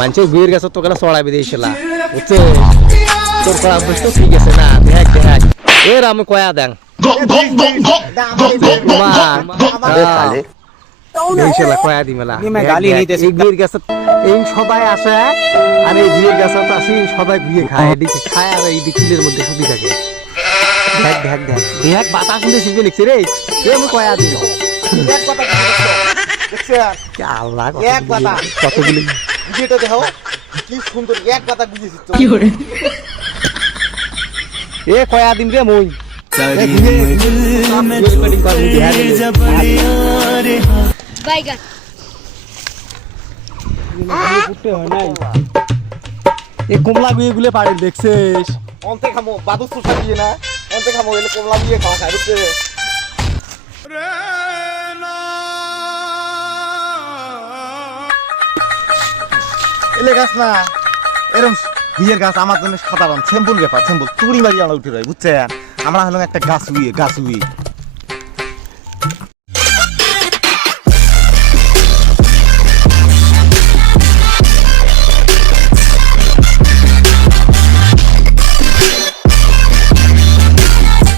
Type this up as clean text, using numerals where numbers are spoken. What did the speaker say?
মানুষের বিয়ের গাছ তো কেন চড়াবি দিয়েছিল বুঝছে তোর করা বুঝতো ঠিক আছে না দেখ দেখ এর আমি কয়া দেন কয়া দি মেলা এই বিয়ের গাছ এই সবাই আসে আর এই বিয়ের গাছ আসি সবাই বিয়ে খায় এদিকে খায় আর এই দিকের মধ্যে সুতি থাকে দেখ দেখ দেখ দেখ বাতাস শুনতে শিখবে লিখছে রে আমি কয়া দিল আল্লাহ কতগুলি ভিডিওটা দেখো কি সুন্দর এক কথা বুঝেছি কি করে এ কয়া দিন রে মই বাইগান এ কমলা বিয়ে গুলো পাড়ে দেখছিস অন্তে খামো বাদু সুসা দিয়ে না অন্তে খামো এলে কমলা দিয়ে খাওয়া খাই বুঝতে এলে গাছ না এরকম বিয়ের গাছ আমার জন্য সাধারণ সিম্পল ব্যাপার সিম্পল চুরি মারি আনা উঠে রয় বুঝছেন আমরা হলাম একটা গাছ উইয়ে